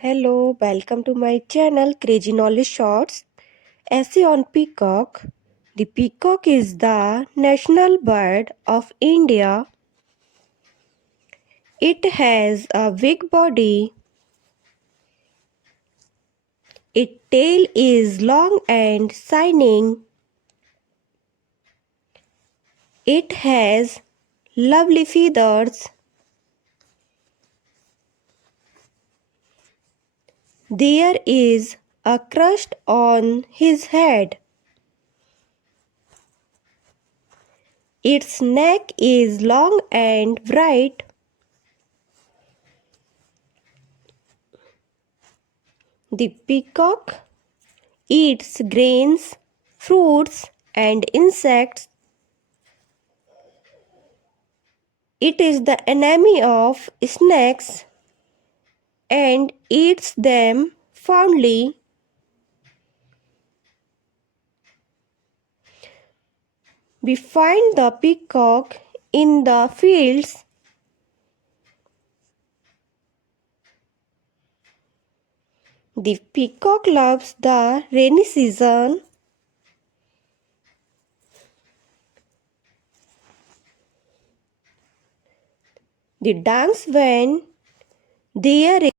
Hello, welcome to my channel Crazy Knowledge Shorts. Essay on peacock. The peacock is the national bird of India. It has a big body. Its tail is long and shining. It has lovely feathers. There is a crest on his head. Its neck is long and bright. The peacock eats grains, fruits, and insects. It is the enemy of snakes and eats them fondly. We find the peacock in the fields. The peacock loves the rainy season. They dance when there